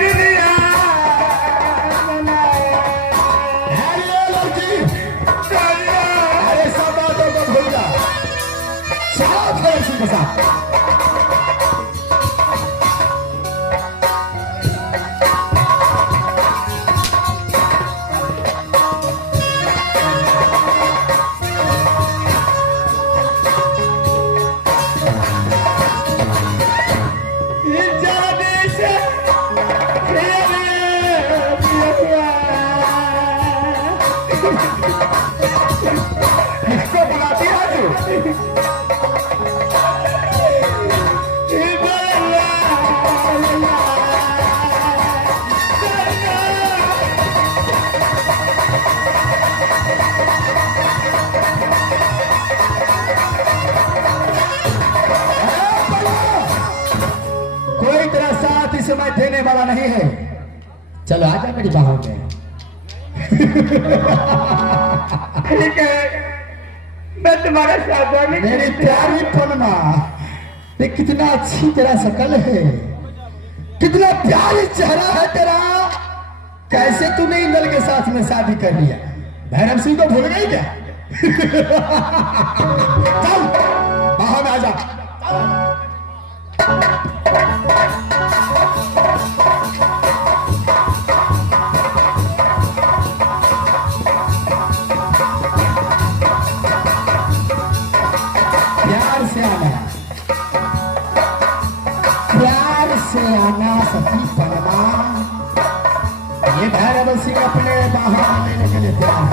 दुनिया अरे सब बातों को भूल जा, साफ है इसी के साथ। किसको बुलाती है तू? कोई तेरा साथ इस समय देने वाला नहीं है। चलो आजा मेरी बाहों में। ठीक है, मैं तुम्हारा साथ आने मेरी प्यारी पनमा, ये कितना अच्छी तेरा शकल है, कितना प्यारी चेहरा है तेरा। कैसे तूने इंदल के साथ में शादी कर लिया? भैरव सिंह को भूल गई क्या? चल बाहर में आजा। प्यार से आना, प्यार से आना सती परमा। ये भैरव सिंह अपने बाहर लेने के लिए तैयार।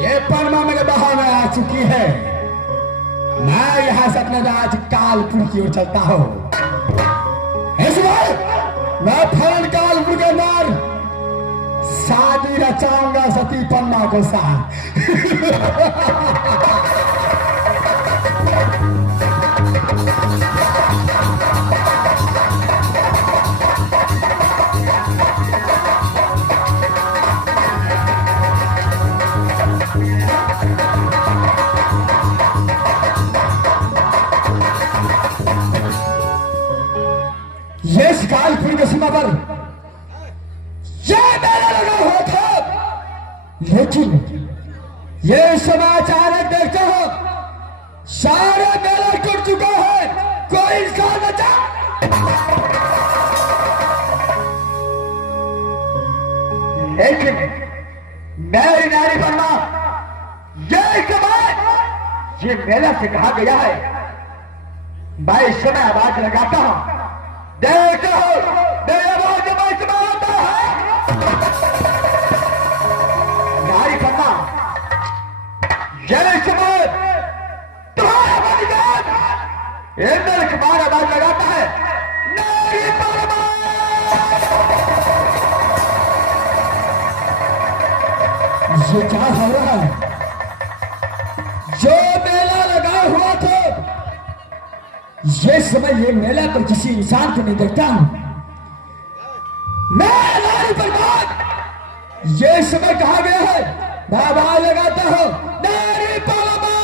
ये परमा मेरे बहाव में आ चुकी है। मैं यहां से अपने राज कालपुर की ओर चलता हूं। मैं फरन कालपुर के अंदर शादी रचाऊंगा सती पन्ना को साथ। ये कालपुर की सीमा पर ये मेला लगा हुआ था, लेकिन ये समाचार देखते हो सारे मेला टूट चुका है, कोई इंसान बचा। लेकिन मेरी नारी परमा, ये कमाल ये मेला से कहा गया है। मैं इस समय आवाज लगाता हूं, देखो मेरी आवाज में इसमें आता है। नारी परमा, ये समय तुम्हारा बलिदान इंद्र कुमार आवाज लगाता है। नारी परमा, ये क्या हो रहा है? जो मेला लगा हुआ था, ये समय ये मेला तो किसी इंसान को नहीं देखता हूं। मैं नारी परमा, ये समय कहा गया है, मैं आवाज लगाता हूं, नारी परमा।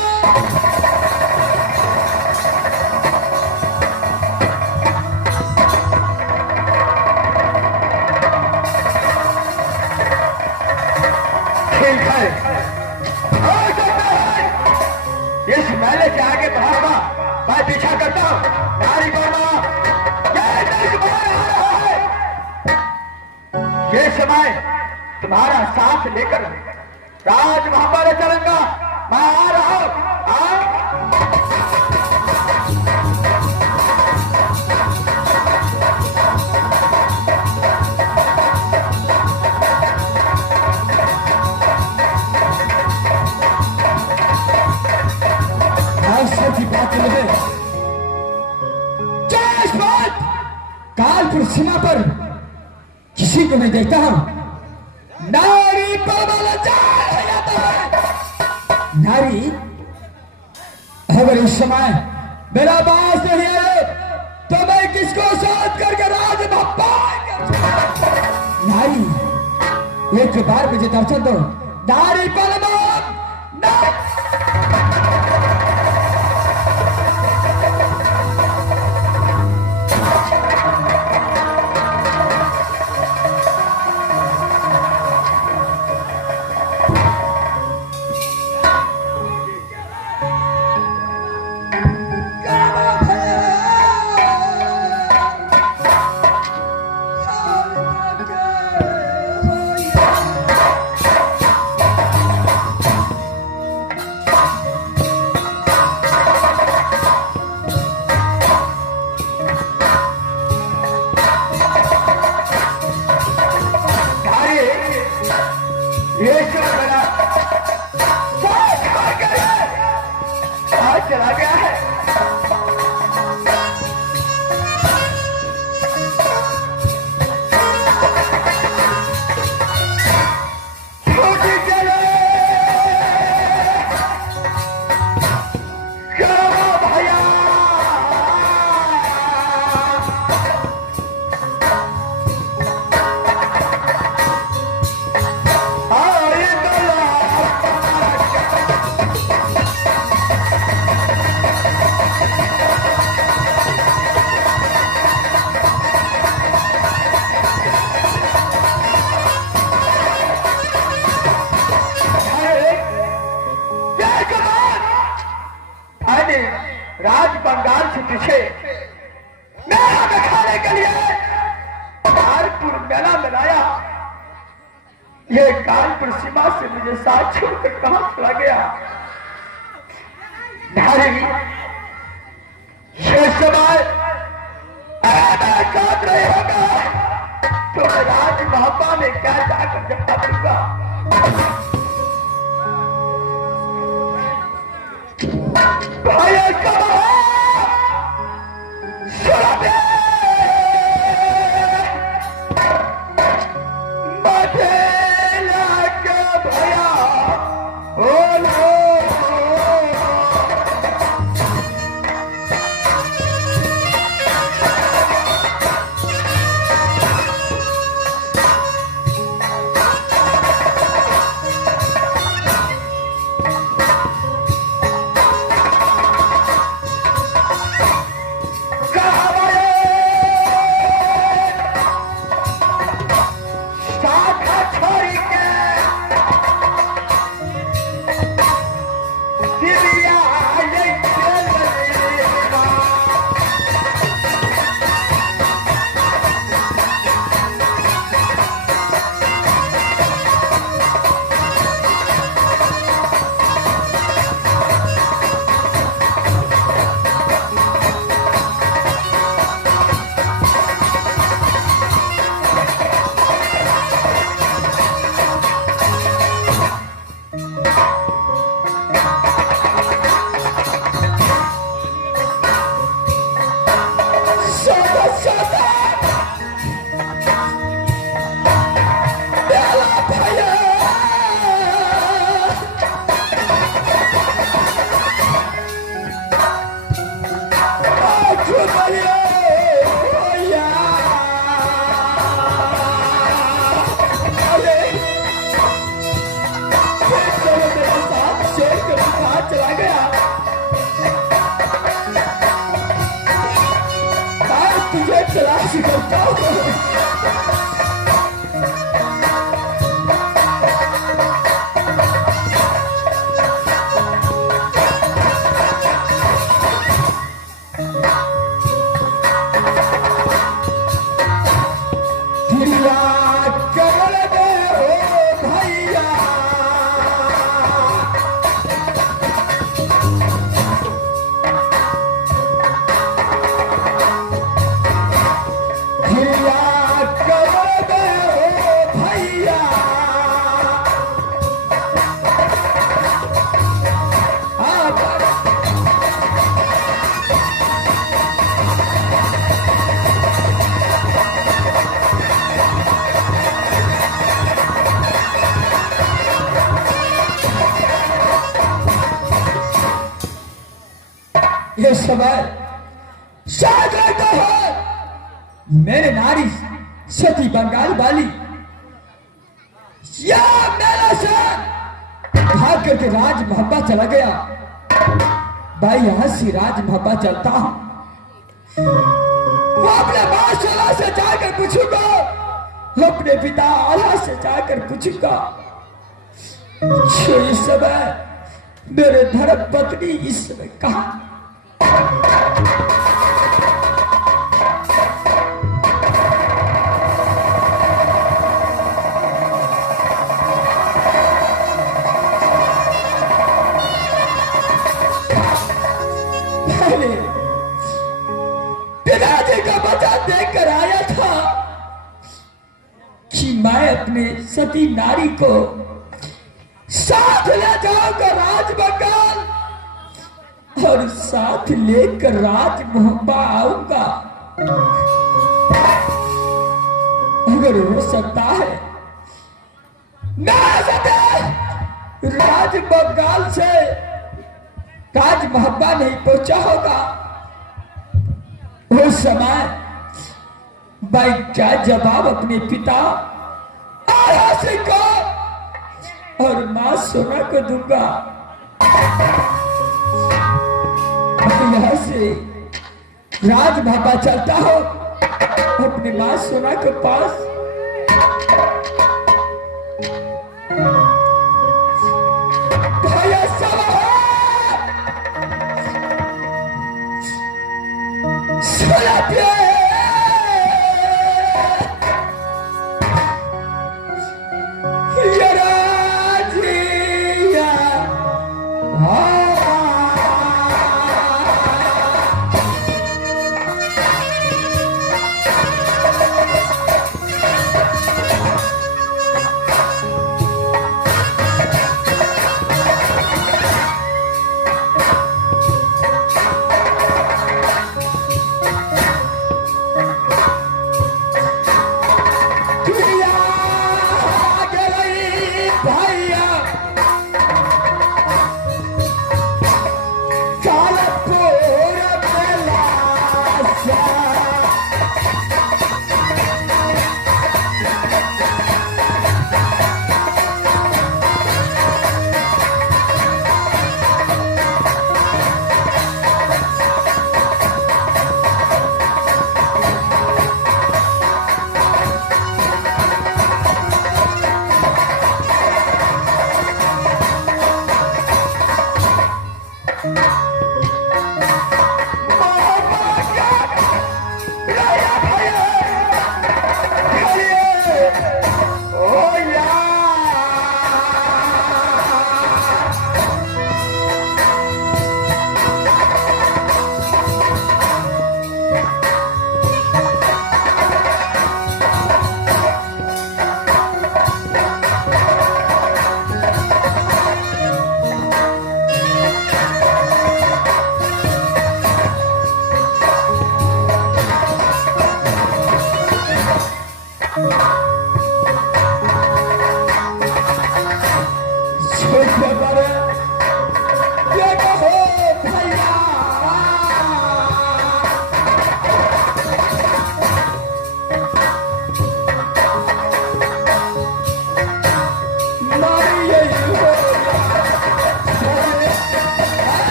ठीक है, हो सकता है इस मेले के आगे बढ़ावा मैं पीछा करता हूं। नारी परमा, ये देश बाहर आ रहा है। ये समय तुम्हारा साथ लेकर राजमहल पर चलूंगा। मैं आ रहा हूं। कानपुर सीमा पर किसी को मैं देखता हूं नारी पर जाल हो जाता है। नारी अगर इस समय मेरा बास नहीं है तो मैं किसको साथ करके राज भप्पा नारी एक बार मुझे दर्शन दो नारी पर चला गया है। छोटी चले भैया राज बंगाल से पीछे मेला दिखाने के लिए कानपुर मेला बनाया। ये कानपुर सीमा से मुझे साथ छोड़कर कहां चला गया। नारी ये समय काट रहे होगा तो राज महापा में क्या जाकर जमा दूंगा। भाई ये समय शायद लगता है मेरे नारी सती बंगाल वाली या मेरा से भाग करके राज महब्बा चला गया। भाई यहां से राज महब्बा चलता हूं, वो अपने बादशाह से जाकर पूछूंगा, अपने पिता आला से जाकर पूछूंगा जो इस समय मेरे धर्म पत्नी इस समय कहा। पिताजी का बचा देखकर आया था कि मैं अपने सती नारी को साथ ले जाऊंगा राज बंगाल और साथ लेकर राज मोहब्बा आऊंगा। अगर हो सकता है मैं सती राज बंगाल से राज मोहब्बा नहीं पहुंचा होगा, उस समय भाई क्या जवाब अपने पिता आरासी को और मां सोना को दूंगा। यहां से राज भापा चलता हो अपने मां सोना के पास।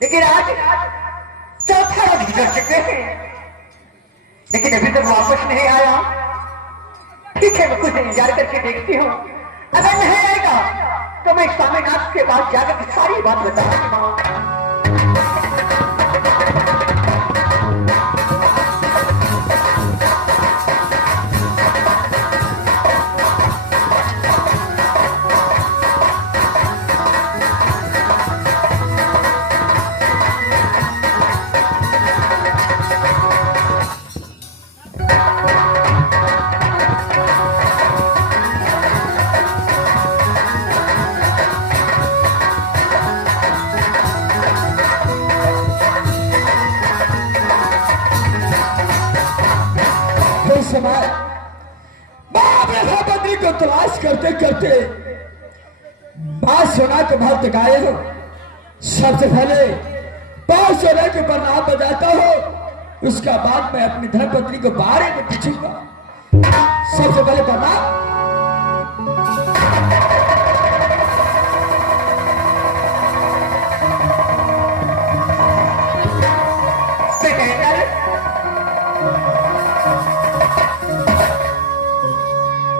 लेकिन आज चौथा रात गुजर चुके हैं, लेकिन अभी तक वापस नहीं आया। ठीक है, मैं कुछ इंतजार करके देखती हूँ, अगर नहीं आएगा तो मैं स्वामीनाथ के पास जाकर सारी बात बताऊंगी। अपने धर्मपत्नी को तलाश करते करते बात सुना के भाव तक आए हो। सबसे पहले पांव सोने के प्रणाम बजाता हो, उसका बाद मैं अपनी धर्मपत्नी को बारे में पूछूंगा। सबसे पहले प्रणाम।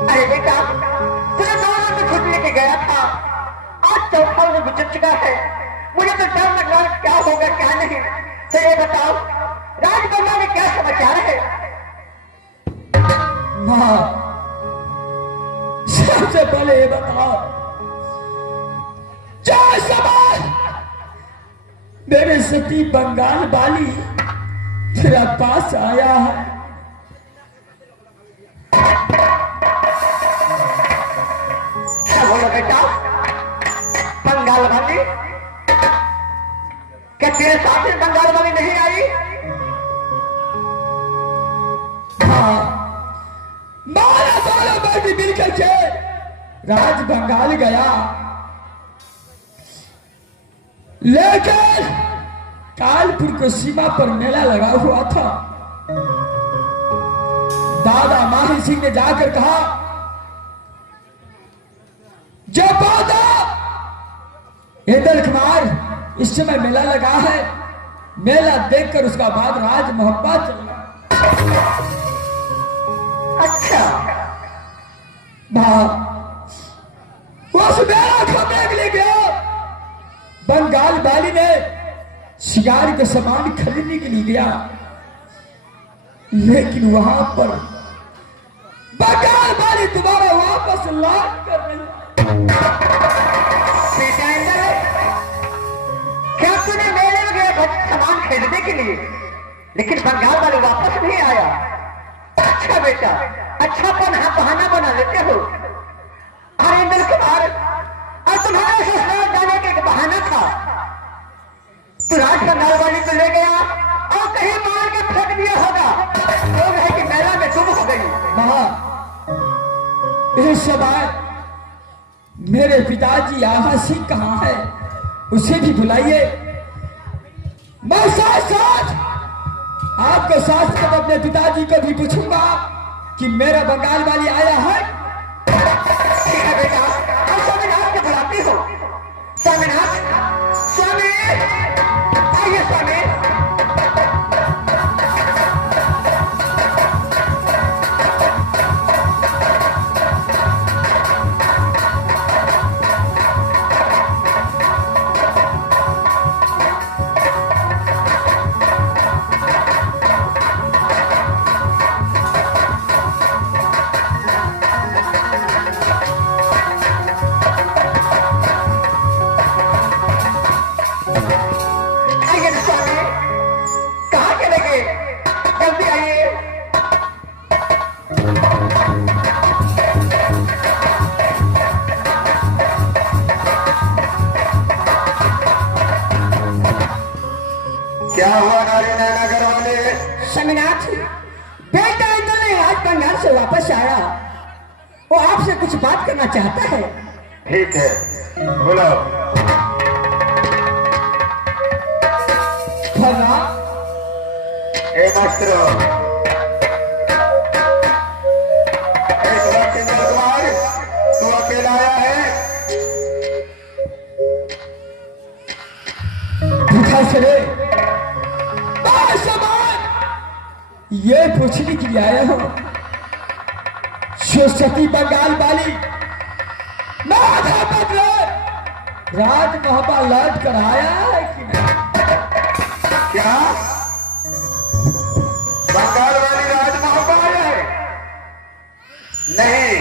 अरे बेटा, तुझे 2 दिन में छुट्टी लेके गया था, आज चौथा दिन गुजर चुका है। मुझे तो डर लग रहा है क्या होगा क्या नहीं। तो ये बताओ, राजगंगा में क्या समाचार है? माँ, सबसे पहले ये बताओ, जय समाज मेरे सती बंगाल वाली तेरा पास आया है। क्या बोलो बेटा, बंगाल वाली? क्या तेरे साथ में बंगाल वाली नहीं आई? हाँ, 12 बेटी मिलकर के राज बंगाल गया, लेकिन कानपुर को सीमा पर मेला लगा हुआ था। दादा माही सिंह ने जाकर कहा, जब बादा इंद्र कुमार इस समय मेला लगा है, मेला देखकर उसका बाद राज मोहब्बत चला। अच्छा उस मेला को देखने गया। बंगाल वाली ने शिकार के सामान खरीदने के लिए गया, लेकिन वहां पर बंगाल वाली दोबारा वापस लौट कर नहीं। बेटा इंद्र, क्या तूने मेले में गया सामान खरीदने के लिए, लेकिन बंगाल वाले वापस नहीं आया? अच्छा बेटा, अच्छा बहाना बना लेते हो। अरे इंद्र कुमार, और तुम्हारे ससुराल जाने का एक बहाना था। तू राज बंगाल वाली को ले गया और कहीं मार के फेंक दिया होगा। लोग है कि मेला में तुम हो गई। इस समय मेरे पिताजी आहा सिंह कहाँ है, उसे भी बुलाइए। मैं साथ साथ आपको साथ साथ अपने पिताजी को भी पूछूंगा कि मेरा बंगाल वाली आया है। ठीक है बेटा, हम स्वामीनाथ को बुलाती हो। स्वामीनाथ, स्वामी आइए स्वामी। क्या हुआ नारायण वाले? स्वामीनाथ, बेटा इंद्र ने आज बंगाल से वापस आया, वो आपसे कुछ बात करना चाहता है। ठीक है, बोलो। ए मास्टरो, तू अकेला आया है? ये पूछने के लिए आया हूं, सती बंगाल वाली राज मोहब्बा लौट कर आया है कि नहीं? क्या बंगाल वाली राज मोहब्बा आया है? नहीं,